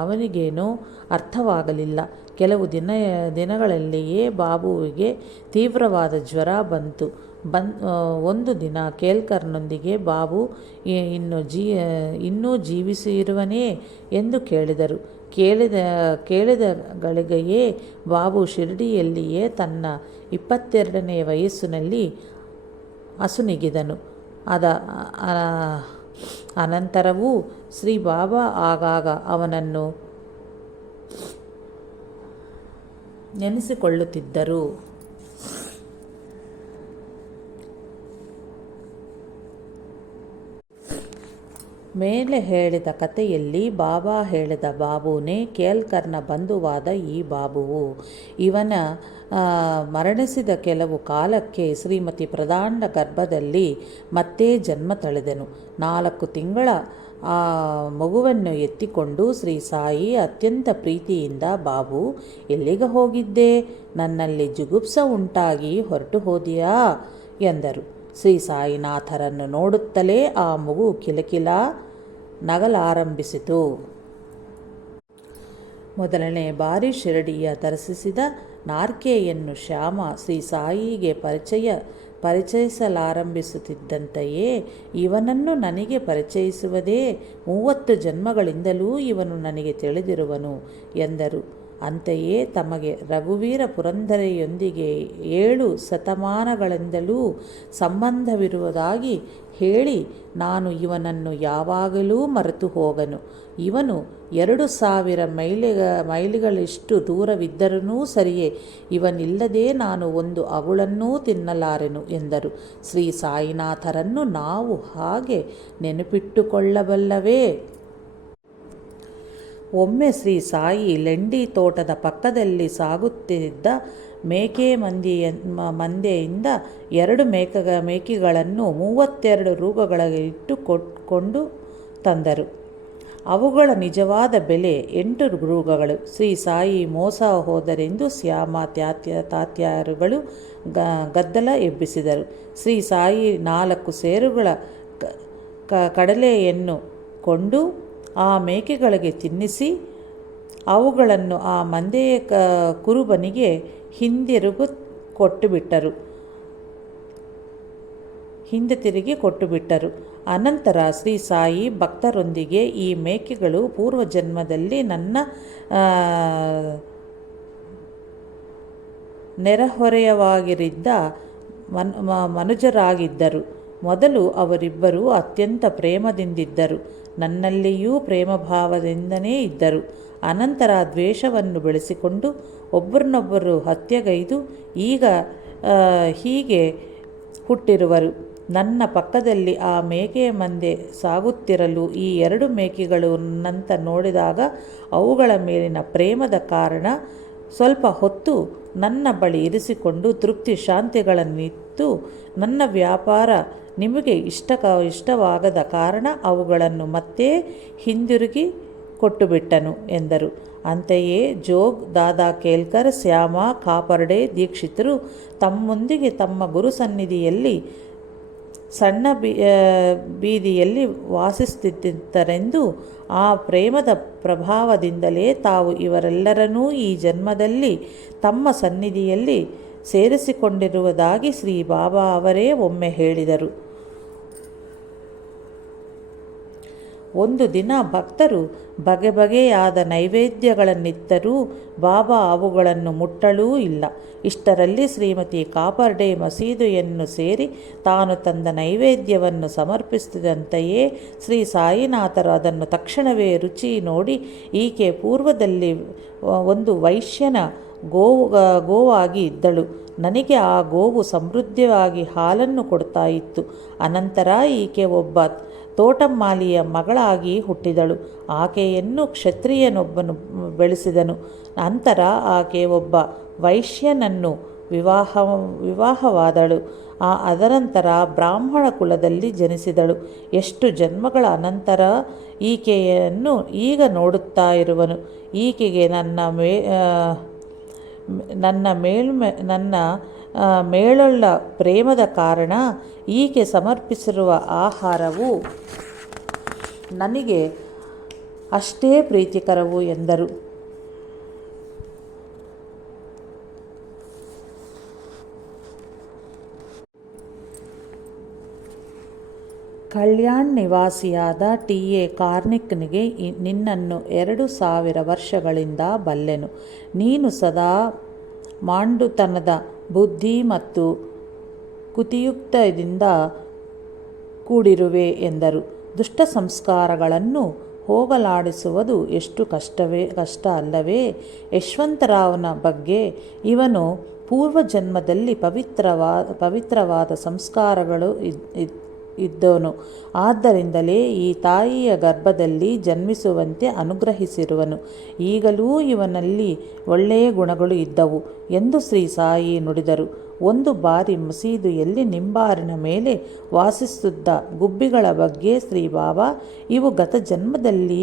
ಅವನಿಗೇನೂ ಅರ್ಥವಾಗಲಿಲ್ಲ. ಕೆಲವು ದಿನಗಳಲ್ಲಿಯೇ ಬಾಬುವಿಗೆ ತೀವ್ರವಾದ ಜ್ವರ ಬಂತು. ಒಂದು ದಿನ ಕೇಲ್ಕರ್ನೊಂದಿಗೆ ಬಾಬು ಇನ್ನೂ ಜೀವಿಸಿರುವನೇ ಎಂದು ಕೇಳಿದರು. ಕೇಳಿದ ಗಳಿಗೆಯೇ ಬಾಬು ಶಿರ್ಡಿಯಲ್ಲಿಯೇ ತನ್ನ 22ನೇ ವಯಸ್ಸಿನಲ್ಲಿ ಅಸುನೀಗಿದನು. ಅನಂತರವೂ ಶ್ರೀ ಬಾಬಾ ಆಗಾಗ ಅವನನ್ನು ನೆನೆಸಿಕೊಳ್ಳುತ್ತಿದ್ದರು. ಮೇಲೆ ಹೇಳಿದ ಕಥೆಯಲ್ಲಿ ಬಾಬಾ ಹೇಳಿದ ಬಾಬುನೇ ಕೇಲ್ಕರ್ನ ಬಂಧುವಾದ ಈ ಬಾಬುವು. ಇವನ ಮರಣಿಸಿದ ಕೆಲವು ಕಾಲಕ್ಕೆ ಶ್ರೀಮತಿ ಪ್ರಧಾಂಡ ಗರ್ಭದಲ್ಲಿ ಮತ್ತೆ ಜನ್ಮ ತಳೆದನು. 4 ತಿಂಗಳ ಆ ಮಗುವನ್ನು ಎತ್ತಿಕೊಂಡು ಶ್ರೀ ಸಾಯಿ ಅತ್ಯಂತ ಪ್ರೀತಿಯಿಂದ, ಬಾಬು, ಎಲ್ಲಿಗೆ ಹೋಗಿದ್ದೆ? ನನ್ನಲ್ಲಿ ಜುಗುಪ್ಸ ಉಂಟಾಗಿ ಹೊರಟು ಹೋದಿಯಾ ಎಂದರು. ಶ್ರೀ ಸಾಯಿನಾಥರನ್ನು ನೋಡುತ್ತಲೇ ಆ ಮಗು ಕಿಲಕಿಲ ನಗಲಾರಂಭಿಸಿತು. ಮೊದಲನೇ ಬಾರಿ ಶಿರಡಿಯ ದರ್ಶಿಸಿದ ನಾರ್ಕೆಯನ್ನು ಶ್ಯಾಮ ಶ್ರೀ ಸಾಯಿಗೆ ಪರಿಚಯಿಸಲಾರಂಭಿಸುತ್ತಿದ್ದಂತೆಯೇ ಇವನನ್ನು ನನಗೆ ಪರಿಚಯಿಸುವುದೇ 30 ಜನ್ಮಗಳಿಂದಲೂ ಇವನು ನನಗೆ ತಿಳಿದಿರುವನು ಎಂದರು. ಅಂತೆಯೇ ತಮಗೆ ರಘುವೀರ ಪುರಂದರೆಯೊಂದಿಗೆ 7 ಶತಮಾನಗಳಿಂದಲೂ ಸಂಬಂಧವಿರುವುದಾಗಿ ಹೇಳಿ ನಾನು ಇವನನ್ನು ಯಾವಾಗಲೂ ಮರೆತು ಹೋಗನು. ಇವನು 2000 ಮೈಲಿಗಳಷ್ಟು ದೂರವಿದ್ದರೂ ಸರಿಯೇ, ಇವನಿಲ್ಲದೆ ನಾನು ಒಂದು ಅಗುಳನ್ನೂ ತಿನ್ನಲಾರೆನು ಎಂದರು. ಶ್ರೀ ಸಾಯಿನಾಥರನ್ನು ನಾವು ಹಾಗೆ ನೆನಪಿಟ್ಟುಕೊಳ್ಳಬಲ್ಲವೇ? ಒಮ್ಮೆ ಶ್ರೀ ಸಾಯಿ ಲೆಂಡಿ ತೋಟದ ಪಕ್ಕದಲ್ಲಿ ಸಾಗುತ್ತಿದ್ದ ಮೇಕೆ ಮಂದೆಯಿಂದ 2 ಮೇಕೆಗಳನ್ನು 32 ರೂಪಾಯಿಗಳಿಗೆ ಇಟ್ಟುಕೊಂಡು ತಂದರು. ಅವುಗಳ ನಿಜವಾದ ಬೆಲೆ 8 ರೂಪಾಯಿಗಳು. ಶ್ರೀ ಸಾಯಿ ಮೋಸ ಹೋದರೆಂದು ಶ್ಯಾಮ ತಾತ್ಯಾರುಗಳು ಗದ್ದಲ ಎಬ್ಬಿಸಿದರು. ಶ್ರೀ ಸಾಯಿ 4 ಸೇರುಗಳ ಕಡಲೆಯನ್ನು ಕೊಂಡು ಆ ಮೇಕೆಗಳಿಗೆ ತಿನ್ನಿಸಿ ಅವುಗಳನ್ನು ಆ ಮಂದೆಯ ಕುರುಬನಿಗೆ ಹಿಂದೆ ತಿರುಗಿ ಕೊಟ್ಟುಬಿಟ್ಟರು. ಅನಂತರ ಶ್ರೀ ಸಾಯಿ ಭಕ್ತರೊಂದಿಗೆ, ಈ ಮೇಕೆಗಳು ಪೂರ್ವಜನ್ಮದಲ್ಲಿ ನನ್ನ ನೆರೆಹೊರೆಯವಾಗಿದ್ದ ಮನುಜರಾಗಿದ್ದರು. ಮೊದಲು ಅವರಿಬ್ಬರು ಅತ್ಯಂತ ಪ್ರೇಮದಿಂದಿದ್ದರು. ನನ್ನಲ್ಲಿಯೂ ಪ್ರೇಮಭಾವದಿಂದನೇ ಇದ್ದರು. ಅನಂತರ ದ್ವೇಷವನ್ನು ಬೆಳೆಸಿಕೊಂಡು ಒಬ್ಬರನ್ನೊಬ್ಬರು ಹತ್ಯೆಗೈದು ಈಗ ಹೀಗೆ ಹುಟ್ಟಿರುವರು. ನನ್ನ ಪಕ್ಕದಲ್ಲಿ ಆ ಮೇಕೆಯ ಮಂದೆ ಸಾಗುತ್ತಿರಲು ಈ 2 ಮೇಕೆಗಳು ನನ್ನಂತ ನೋಡಿದಾಗ ಅವುಗಳ ಮೇಲಿನ ಪ್ರೇಮದ ಕಾರಣ ಸ್ವಲ್ಪ ಹೊತ್ತು ನನ್ನ ಬಳಿ ಇರಿಸಿಕೊಂಡು ತೃಪ್ತಿ ಶಾಂತಿಗಳನ್ನಿತ್ತು. ನನ್ನ ವ್ಯಾಪಾರ ನಿಮಗೆ ಇಷ್ಟವಾಗದ ಕಾರಣ ಅವುಗಳನ್ನು ಮತ್ತೆ ಹಿಂದಿರುಗಿ ಕೊಟ್ಟುಬಿಟ್ಟನು ಎಂದರು. ಅಂತೆಯೇ ಜೋಗ್, ದಾದಾ ಕೇಲ್ಕರ್, ಶ್ಯಾಮ ಕಾಪರ್ಡೆ ದೀಕ್ಷಿತರು ತಮ್ಮೊಂದಿಗೆ ತಮ್ಮ ಗುರು ಸನ್ನಿಧಿಯಲ್ಲಿ ಸಣ್ಣ ಬೀದಿಯಲ್ಲಿ ವಾಸಿಸುತ್ತಿದ್ದರೆಂದು ಆ ಪ್ರೇಮದ ಪ್ರಭಾವದಿಂದಲೇ ತಾವು ಇವರೆಲ್ಲರನ್ನೂ ಈ ಜನ್ಮದಲ್ಲಿ ತಮ್ಮ ಸನ್ನಿಧಿಯಲ್ಲಿ ಸೇರಿಸಿಕೊಂಡಿರುವುದಾಗಿ ಶ್ರೀ ಬಾಬಾ ಅವರೇ ಒಮ್ಮೆ ಹೇಳಿದರು. ಒಂದು ದಿನ ಭಕ್ತರು ಬಗೆ ಬಗೆಯಾದ ನೈವೇದ್ಯಗಳನ್ನಿತ್ತರೂ ಬಾಬಾ ಅವುಗಳನ್ನು ಮುಟ್ಟಲೂ ಇಲ್ಲ. ಇಷ್ಟರಲ್ಲಿ ಶ್ರೀಮತಿ ಕಾಪರ್ಡೆ ಮಸೀದಿಯನ್ನು ಸೇರಿ ತಾನು ತಂದ ನೈವೇದ್ಯವನ್ನು ಸಮರ್ಪಿಸಿದಂತೆಯೇ ಶ್ರೀ ಸಾಯಿನಾಥರು ಅದನ್ನು ತಕ್ಷಣವೇ ರುಚಿ ನೋಡಿ, ಈಕೆ ಪೂರ್ವದಲ್ಲಿ ಒಂದು ವೈಶ್ಯನ ಗೋವಾಗಿ ಇದ್ದಳು. ನನಗೆ ಆ ಗೋವು ಸಮೃದ್ಧವಾಗಿ ಹಾಲನ್ನು ಕೊಡ್ತಾ ಇತ್ತು. ಅನಂತರ ಈಕೆ ಒಬ್ಬ ತೋಟಮಾಲಿಯ ಮಗಳಾಗಿ ಹುಟ್ಟಿದಳು. ಆಕೆಯನ್ನು ಕ್ಷತ್ರಿಯನೊಬ್ಬನು ಬೆಳೆಸಿದನು. ನಂತರ ಆಕೆ ಒಬ್ಬ ವೈಶ್ಯನನ್ನು ವಿವಾಹವಾದಳು. ಅದರಂತರ ಬ್ರಾಹ್ಮಣ ಕುಲದಲ್ಲಿ ಜನಿಸಿದಳು. ಎಷ್ಟು ಜನ್ಮಗಳ ಅನಂತರ ಈಕೆಯನ್ನು ಈಗ ನೋಡುತ್ತಾ ಇರುವನು. ಈಕೆಗೆ ನನ್ನ ಮೇಳುಳ್ಳ ಪ್ರೇಮದ ಕಾರಣ ಈಕೆ ಸಮರ್ಪಿಸಿರುವ ಆಹಾರವು ನನಗೆ ಅಷ್ಟೇ ಪ್ರೀತಿಕರವು ಎಂದರು. ಕಲ್ಯಾಣ್ ನಿವಾಸಿಯಾದ ಟಿ.ಎ. ಕಾರ್ನಿಕ್ನಿಗೆ ನಿನ್ನನ್ನು 2000 ವರ್ಷಗಳಿಂದ ಬಲ್ಲೆನು. ನೀನು ಸದಾ ಮಾಂಡುತನದ ಬುದ್ಧಿ ಮತ್ತು ಕುತಿಯುಕ್ತದಿಂದ ಕೂಡಿರುವೆ ಎಂದರು. ದುಷ್ಟ ಸಂಸ್ಕಾರಗಳನ್ನು ಹೋಗಲಾಡಿಸುವುದು ಎಷ್ಟು ಕಷ್ಟ ಅಲ್ಲವೇ? ಯಶವಂತರಾವ್ನ ಬಗ್ಗೆ ಇವನು ಪೂರ್ವಜನ್ಮದಲ್ಲಿ ಪವಿತ್ರವಾದ ಸಂಸ್ಕಾರಗಳು ಇದ್ದವನು. ಆದ್ದರಿಂದಲೇ ಈ ತಾಯಿಯ ಗರ್ಭದಲ್ಲಿ ಜನ್ಮಿಸುವಂತೆ ಅನುಗ್ರಹಿಸಿರುವನು. ಈಗಲೂ ಇವನಲ್ಲಿ ಒಳ್ಳೆಯ ಗುಣಗಳು ಇದ್ದವು ಎಂದು ಶ್ರೀ ಸಾಯಿ ನುಡಿದರು. ಒಂದು ಬಾರಿ ಮಸೀದಿಯಲ್ಲಿ ನಿಂಬಾರಿನ ಮೇಲೆ ವಾಸಿಸುತ್ತಿದ್ದ ಗುಬ್ಬಿಗಳ ಬಗ್ಗೆ ಶ್ರೀ ಬಾಬಾ, ಇವು ಗತ ಜನ್ಮದಲ್ಲಿ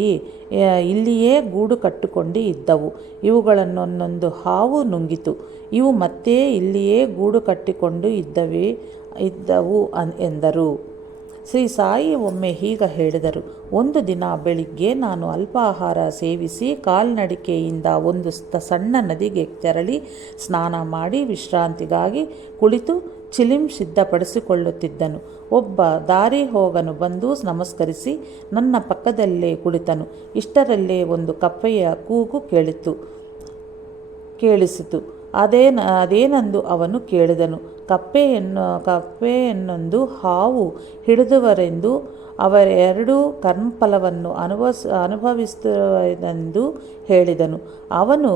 ಇಲ್ಲಿಯೇ ಗೂಡು ಕಟ್ಟಿಕೊಂಡು ಇದ್ದವು. ಇವುಗಳನ್ನೊಂದೊಂದು ಹಾವು ನುಂಗಿತು. ಇವು ಮತ್ತೆ ಇಲ್ಲಿಯೇ ಗೂಡು ಕಟ್ಟಿಕೊಂಡು ಇದ್ದವು ಎಂದರು. ಶ್ರೀ ಸಾಯಿ ಒಮ್ಮೆ ಹೀಗೆ ಹೇಳಿದರು. ಒಂದು ದಿನ ಬೆಳಿಗ್ಗೆ ನಾನು ಅಲ್ಪಾಹಾರ ಸೇವಿಸಿ ಕಾಲ್ನಡಿಗೆಯಿಂದ ಒಂದು ಸಣ್ಣ ನದಿಗೆ ತೆರಳಿ ಸ್ನಾನ ಮಾಡಿ ವಿಶ್ರಾಂತಿಗಾಗಿ ಕುಳಿತು ಚಿಲಿಂ ಸಿದ್ಧಪಡಿಸಿಕೊಳ್ಳುತ್ತಿದ್ದನು. ಒಬ್ಬ ದಾರಿ ಹೋಗನು ಬಂದು ನಮಸ್ಕರಿಸಿ ನನ್ನ ಪಕ್ಕದಲ್ಲೇ ಕುಳಿತನು. ಇಷ್ಟರಲ್ಲೇ ಒಂದು ಕಪ್ಪೆಯ ಕೂಗು ಕೇಳಿಸಿತು. ಅದೇನೆಂದು ಅವನು ಕೇಳಿದನು. ಕಪ್ಪೆಯನ್ನೊಂದು ಹಾವು ಹಿಡಿದುವರೆಂದು ಅವರೆರಡೂ ಕರ್ಮಫಲವನ್ನು ಅನುಭವಿಸುವುದೆಂದು ಹೇಳಿದನು. ಅವನು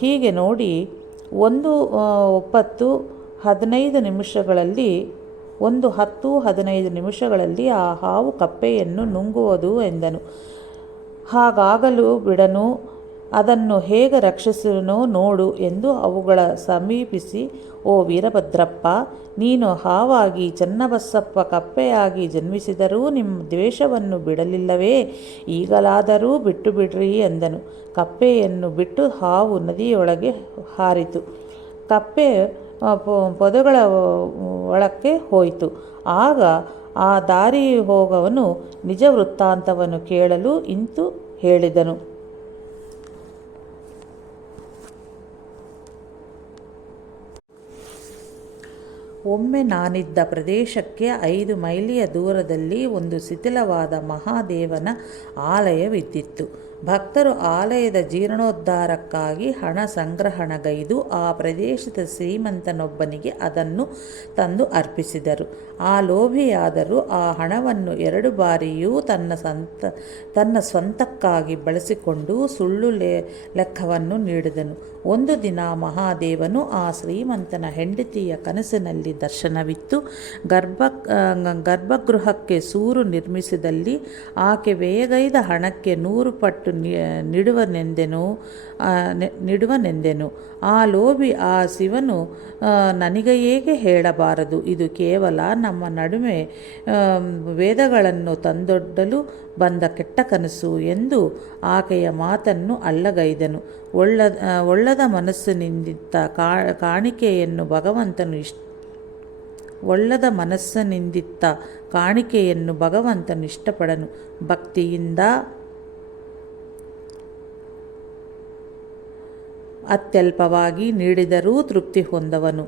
ಹೀಗೆ ನೋಡಿ 10-15 ನಿಮಿಷಗಳಲ್ಲಿ ಆ ಹಾವು ಕಪ್ಪೆಯನ್ನು ನುಂಗುವುದು ಎಂದನು. ಹಾಗಾಗಲು ಬಿಡನು, ಅದನ್ನು ಹೇಗೆ ರಕ್ಷಿಸುವನೋ ನೋಡು ಎಂದು ಅವುಗಳ ಸಮೀಪಿಸಿ, ಓ ವೀರಭದ್ರಪ್ಪ, ನೀನು ಹಾವಾಗಿ ಚನ್ನಬಸಪ್ಪ ಕಪ್ಪೆಯಾಗಿ ಜನ್ಮಿಸಿದರೂ ನಿಮ್ಮ ದ್ವೇಷವನ್ನು ಬಿಡಲಿಲ್ಲವೇ? ಈಗಲಾದರೂ ಬಿಟ್ಟು ಬಿಡ್ರಿ ಎಂದನು. ಕಪ್ಪೆಯನ್ನು ಬಿಟ್ಟು ಹಾವು ನದಿಯೊಳಗೆ ಹಾರಿತು. ಕಪ್ಪೆ ಪೊದೆಗಳ ಒಳಕ್ಕೆ ಹೋಯಿತು. ಆಗ ಆ ದಾರಿ ಹೋಗವನು ನಿಜ ವೃತ್ತಾಂತವನ್ನು ಕೇಳಲು ಇಂತು ಹೇಳಿದನು. ಒಮ್ಮೆ ನಾನಿದ್ದ ಪ್ರದೇಶಕ್ಕೆ 5 ಮೈಲಿಯ ದೂರದಲ್ಲಿ ಒಂದು ಶಿಥಿಲವಾದ ಮಹಾದೇವನ ಆಲಯವಿದ್ದಿತ್ತು. ಭಕ್ತರು ಆಲಯದ ಜೀರ್ಣೋದ್ಧಾರಕ್ಕಾಗಿ ಹಣ ಸಂಗ್ರಹಣಗೈದು ಆ ಪ್ರದೇಶದ ಶ್ರೀಮಂತನೊಬ್ಬನಿಗೆ ಅದನ್ನು ತಂದು ಅರ್ಪಿಸಿದರು. ಆ ಲೋಭಿಯಾದರೂ ಆ ಹಣವನ್ನು 2 ಬಾರಿಯೂ ತನ್ನ ಸ್ವಂತಕ್ಕಾಗಿ ಬಳಸಿಕೊಂಡು ಸುಳ್ಳು ಲೆಕ್ಕವನ್ನು ನೀಡಿದನು. ಒಂದು ದಿನ ಮಹಾದೇವನು ಆ ಶ್ರೀಮಂತನ ಹೆಂಡತಿಯ ಕನಸಿನಲ್ಲಿ ದರ್ಶನವಿತ್ತು. ಗರ್ಭಗೃಹಕ್ಕೆ ಸೂರು ನಿರ್ಮಿಸಿದಲ್ಲಿ ಆಕೆ ವ್ಯಯಗೈದ ಹಣಕ್ಕೆ 100 ಪಟ್ಟು ನಿಡುವನೆಂದೆನು. ಆ ಲೋಭಿ ಆ ಶಿವನು ನನಗೆ ಏಕೆ ಹೇಳಬಾರದು? ಇದು ಕೇವಲ ನಮ್ಮ ನಡುವೆ ವೇದಗಳನ್ನು ತಂದೊಡ್ಡಲು ಬಂದ ಕೆಟ್ಟ ಕನಸು ಎಂದು ಆಕೆಯ ಮಾತನ್ನು ಅಲ್ಲಗೈದನು. ಒಳ್ಳದ ಮನಸ್ಸಿನಿಂದಿತ್ತ ಕಾಣಿಕೆಯನ್ನು ಭಗವಂತನು ಇಷ್ಟಪಡನು. ಭಕ್ತಿಯಿಂದ ಅತ್ಯಲ್ಪವಾಗಿ ನೀಡಿದರೂ ತೃಪ್ತಿ ಹೊಂದವನು.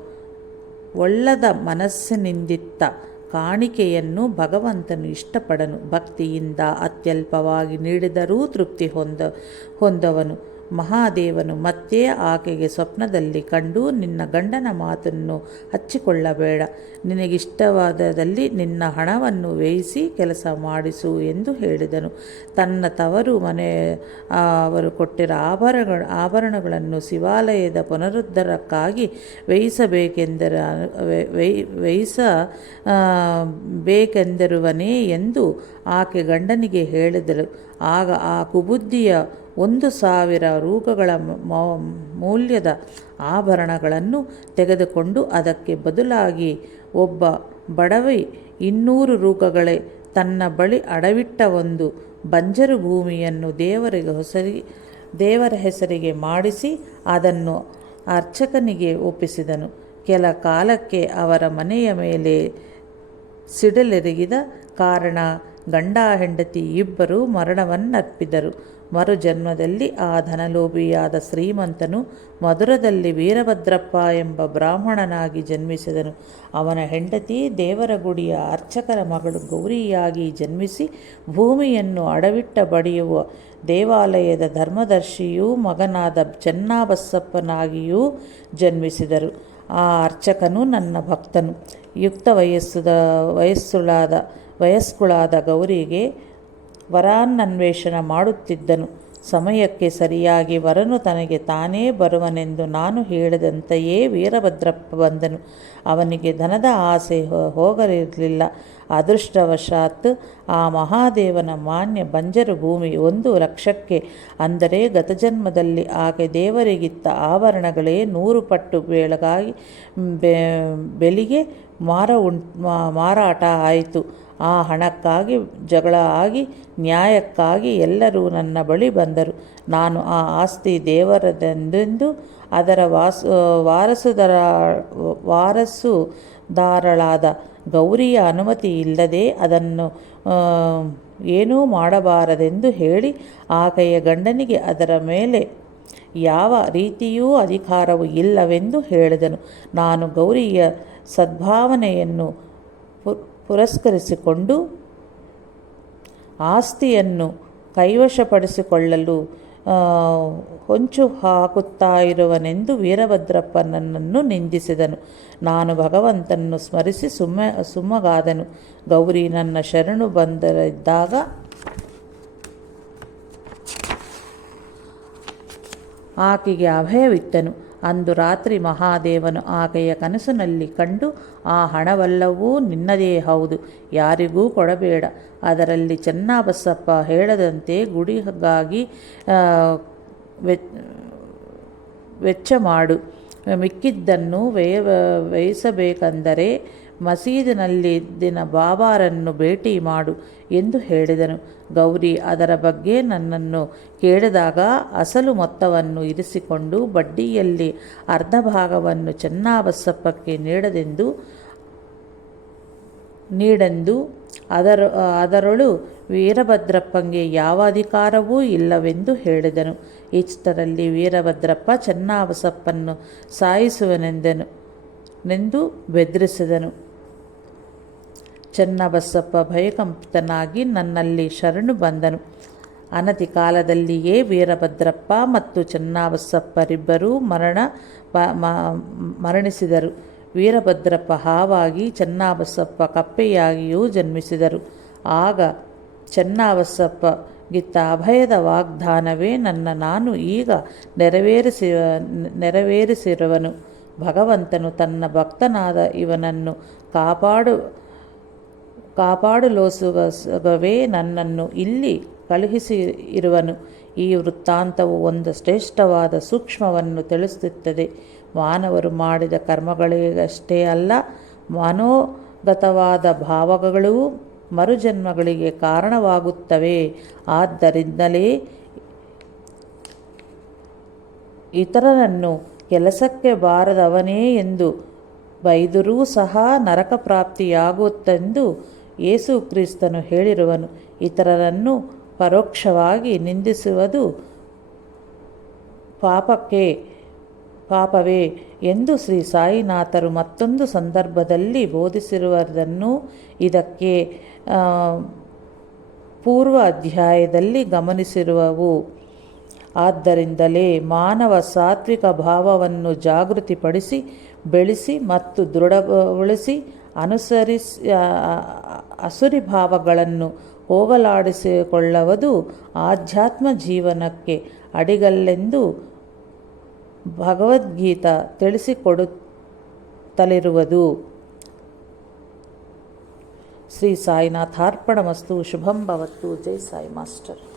ಒಳ್ಳದ ಮನಸ್ಸಿನಿಂದಿತ್ತ ಕಾಣಿಕೆಯನ್ನು ಭಗವಂತನು ಇಷ್ಟಪಡನು. ಭಕ್ತಿಯಿಂದ ಅತ್ಯಲ್ಪವಾಗಿ ನೀಡಿದರೂ ತೃಪ್ತಿ ಹೊಂದವನು. ಮಹಾದೇವನು ಮತ್ತೆ ಆಕೆಗೆ ಸ್ವಪ್ನದಲ್ಲಿ ಕಂಡು, ನಿನ್ನ ಗಂಡನ ಮಾತನ್ನು ಹಚ್ಚಿಕೊಳ್ಳಬೇಡ, ನಿನಗಿಷ್ಟವಾದಲ್ಲಿ ನಿನ್ನ ಹಣವನ್ನು ವ್ಯಯಿಸಿ ಕೆಲಸ ಮಾಡಿಸು ಎಂದು ಹೇಳಿದನು. ತನ್ನ ತವರು ಮನೆ ಅವರು ಕೊಟ್ಟಿರೋ ಆಭರಣಗಳನ್ನು ಶಿವಾಲಯದ ಪುನರುದ್ಧಾರಕ್ಕಾಗಿ ಬೇಕೆಂದಿರುವನೇ ಎಂದು ಆಕೆ ಗಂಡನಿಗೆ ಹೇಳಿದಳು. ಆಗ ಆ ಕುಬುದ್ಧಿಯ 1,000 ರೂಪಾಯಿಗಳ ಮೌಲ್ಯದ ಆಭರಣಗಳನ್ನು ತೆಗೆದುಕೊಂಡು ಅದಕ್ಕೆ ಬದಲಾಗಿ ಒಬ್ಬ ಬಡವಿ 200 ರೂಪಾಯಿಗಳೇ ತನ್ನ ಬಳಿ ಅಡವಿಟ್ಟ ಒಂದು ಬಂಜರು ಭೂಮಿಯನ್ನು ದೇವರ ಹೆಸರಿಗೆ ಮಾಡಿಸಿ ಅದನ್ನು ಅರ್ಚಕನಿಗೆ ಒಪ್ಪಿಸಿದನು. ಕೆಲ ಕಾಲಕ್ಕೆ ಅವರ ಮನೆಯ ಮೇಲೆ ಸಿಡಿಲೆರಗಿದ ಕಾರಣ ಗಂಡ ಹೆಂಡತಿ ಇಬ್ಬರು ಮರಣವನ್ನಪ್ಪಿದರು. ಮರುಜನ್ಮದಲ್ಲಿ ಆ ಧನಲೋಭಿಯಾದ ಶ್ರೀಮಂತನು ಮಧುರದಲ್ಲಿ ವೀರಭದ್ರಪ್ಪ ಎಂಬ ಬ್ರಾಹ್ಮಣನಾಗಿ ಜನ್ಮಿಸಿದನು. ಅವನ ಹೆಂಡತಿ ದೇವರ ಗುಡಿಯ ಅರ್ಚಕರ ಮಗಳು ಗೌರಿಯಾಗಿ ಜನ್ಮಿಸಿ ಭೂಮಿಯನ್ನು ಅಡವಿಟ್ಟ ಬಡಿಯುವ ದೇವಾಲಯದ ಧರ್ಮದರ್ಶಿಯೂ ಮಗನಾದ ಚೆನ್ನಬಸಪ್ಪನಾಗಿಯೂ ಜನ್ಮಿಸಿದರು. ಆ ಅರ್ಚಕನು ನನ್ನ ಭಕ್ತನು. ಯುಕ್ತ ವಯಸ್ಕುಳಾದ ಗೌರಿಗೆ ವರಾನ್ನನ್ವೇಷಣೆ ಮಾಡುತ್ತಿದ್ದನು. ಸಮಯಕ್ಕೆ ಸರಿಯಾಗಿ ವರನು ತನಗೆ ತಾನೇ ಬರುವನೆಂದು ನಾನು ಹೇಳಿದಂತೆಯೇ ವೀರಭದ್ರಪ್ಪ ಬಂದನು. ಅವನಿಗೆ ಧನದ ಆಸೆ ಹೋಗಲಿರಲಿಲ್ಲ. ಅದೃಷ್ಟವಶಾತ್ ಆ ಮಹಾದೇವನ ಮಾನ್ಯ ಬಂಜರು ಭೂಮಿ 1,00,000ಕ್ಕೆ, ಅಂದರೆ ಗತಜನ್ಮದಲ್ಲಿ ಆಕೆ ದೇವರಿಗಿತ್ತ ಆಭರಣಗಳೇ 100 ಪಟ್ಟು ಬೆಲೆಗೆ ಮಾರಾಟ ಆಯಿತು. ಆ ಹಣಕ್ಕಾಗಿ ಜಗಳ ಆಗಿ ನ್ಯಾಯಕ್ಕಾಗಿ ಎಲ್ಲರೂ ನನ್ನ ಬಳಿ ಬಂದರು. ನಾನು ಆ ಆಸ್ತಿ ದೇವರದೆಂದು ಅದರ ವಾರಸುದಾರಳಾದ ಗೌರಿಯ ಅನುಮತಿ ಇಲ್ಲದೆ ಅದನ್ನು ಏನೂ ಮಾಡಬಾರದೆಂದು ಹೇಳಿ ಆಕೆಯ ಗಂಡನಿಗೆ ಅದರ ಮೇಲೆ ಯಾವ ರೀತಿಯೂ ಅಧಿಕಾರವೂ ಇಲ್ಲವೆಂದು ಹೇಳಿದನು. ನಾನು ಗೌರಿಯ ಸದ್ಭಾವನೆಯನ್ನು ಪುರಸ್ಕರಿಸಿಕೊಂಡು ಆಸ್ತಿಯನ್ನು ಕೈವಶಪಡಿಸಿಕೊಳ್ಳಲು ಹೊಂಚು ಹಾಕುತ್ತಾ ಇರುವನೆಂದು ವೀರಭದ್ರಪ್ಪ ನನ್ನನ್ನು ನಿಂದಿಸಿದನು. ನಾನು ಭಗವಂತನನ್ನು ಸ್ಮರಿಸಿ ಸುಮ್ಮಗಾದನು. ಗೌರಿ ನನ್ನ ಶರಣು ಬಂದಿದ್ದಾಗ ಆಕೆಗೆ ಅಭಯವಿತ್ತನು. ಅಂದು ರಾತ್ರಿ ಮಹಾದೇವನು ಆಕೆಯ ಕನಸಿನಲ್ಲಿ ಕಂಡು, ಆ ಹಣವೆಲ್ಲವೂ ನಿನ್ನದೇ ಹೌದು, ಯಾರಿಗೂ ಕೊಡಬೇಡ. ಅದರಲ್ಲಿ ಚೆನ್ನಬಸಪ್ಪ ಹೇಳದಂತೆ ಗುಡಿಗಾಗಿ ವೆಚ್ಚ ಮಾಡು. ಮಿಕ್ಕಿದ್ದನ್ನು ವ್ಯಯಿಸಬೇಕೆಂದರೆ ಮಸೀದಿನಲ್ಲಿ ದಿನ ಬಾಬಾರನ್ನು ಭೇಟಿ ಮಾಡು ಎಂದು ಹೇಳಿದನು. ಗೌರಿ ಅದರ ಬಗ್ಗೆ ನನ್ನನ್ನು ಕೇಳಿದಾಗ ಅಸಲು ಮೊತ್ತವನ್ನು ಇರಿಸಿಕೊಂಡು ಬಡ್ಡಿಯಲ್ಲಿ ಅರ್ಧ ಭಾಗವನ್ನು ಚೆನ್ನಬಸಪ್ಪಕ್ಕೆ ನೀಡೆಂದು ಅದರೊಳು ವೀರಭದ್ರಪ್ಪಂಗೆ ಯಾವ ಅಧಿಕಾರವೂ ಇಲ್ಲವೆಂದು ಹೇಳಿದನು. ಇಷ್ಟರಲ್ಲಿ ವೀರಭದ್ರಪ್ಪ ಚೆನ್ನಬಸಪ್ಪನ್ನು ಸಾಯಿಸುವನೆಂದು ಬೆದರಿಸಿದನು. ಚೆನ್ನಬಸಪ್ಪ ಭಯಕಂಪಿತನಾಗಿ ನನ್ನಲ್ಲಿ ಶರಣು ಬಂದನು. ಅನತಿ ಕಾಲದಲ್ಲಿಯೇ ವೀರಭದ್ರಪ್ಪ ಮತ್ತು ಚೆನ್ನಬಸಪ್ಪರಿಬ್ಬರೂ ಮರಣಿಸಿದರು. ವೀರಭದ್ರಪ್ಪ ಹಾವಾಗಿ ಚೆನ್ನಬಸಪ್ಪ ಕಪ್ಪೆಯಾಗಿಯೂ ಜನ್ಮಿಸಿದರು. ಆಗ ಚೆನ್ನಬಸಪ್ಪಗಿತ್ತ ಅಭಯದ ವಾಗ್ದಾನವೇ ನಾನು ಈಗ ನೆರವೇರಿಸಿರುವನು. ಭಗವಂತನು ತನ್ನ ಭಕ್ತನಾದ ಇವನನ್ನು ಕಾಪಾಡಲೋಸುಗವೇ ನನ್ನನ್ನು ಇಲ್ಲಿ ಕಳುಹಿಸಿರುವನು. ಈ ವೃತ್ತಾಂತವು ಒಂದು ಶ್ರೇಷ್ಠವಾದ ಸೂಕ್ಷ್ಮವನ್ನು ತಿಳಿಸುತ್ತದೆ. ಮಾನವರು ಮಾಡಿದ ಕರ್ಮಗಳಿಗಷ್ಟೇ ಅಲ್ಲ, ಮನೋಗತವಾದ ಭಾವಗಳೂ ಮರುಜನ್ಮಗಳಿಗೆ ಕಾರಣವಾಗುತ್ತವೆ. ಆದ್ದರಿಂದಲೇ ಇತರರನ್ನು ಕೆಲಸಕ್ಕೆ ಬಾರದವನೇ ಎಂದು ಬೈದರೂ ಸಹ ನರಕ ಪ್ರಾಪ್ತಿಯಾಗುತ್ತೆಂದು ಯೇಸು ಕ್ರಿಸ್ತನು ಹೇಳಿರುವನು. ಇತರರನ್ನು ಪರೋಕ್ಷವಾಗಿ ನಿಂದಿಸುವುದು ಪಾಪಕ್ಕೆ ಪಾಪವೇ ಎಂದು ಶ್ರೀ ಸಾಯಿನಾಥರು ಮತ್ತೊಂದು ಸಂದರ್ಭದಲ್ಲಿ ಬೋಧಿಸಿರುವುದನ್ನು ಇದಕ್ಕೆ ಪೂರ್ವ ಅಧ್ಯಾಯದಲ್ಲಿ ಗಮನಿಸಿರುವವು. ಆದ್ದರಿಂದಲೇ ಮಾನವ ಸಾತ್ವಿಕ ಭಾವವನ್ನು ಜಾಗೃತಿಪಡಿಸಿ ಬೆಳೆಸಿ ಮತ್ತು ದೃಢಗೊಳಿಸಿ ಅಸುರಿ ಭಾವಗಳನ್ನು ಹೋಗಲಾಡಿಸಿಕೊಳ್ಳುವುದು ಆಧ್ಯಾತ್ಮ ಜೀವನಕ್ಕೆ ಅಡಿಗಲ್ಲೆಂದು ಭಗವದ್ಗೀತಾ ತಿಳಿಸಿಕೊಡುತ್ತಲಿರುವುದು. ಶ್ರೀ ಸಾಯಿನಾಥಾರ್ಪಣಮಸ್ತು. ಶುಭಂ ಭವತ್ತು. ಜೈ ಸಾಯಿ ಮಾಸ್ಟರ್.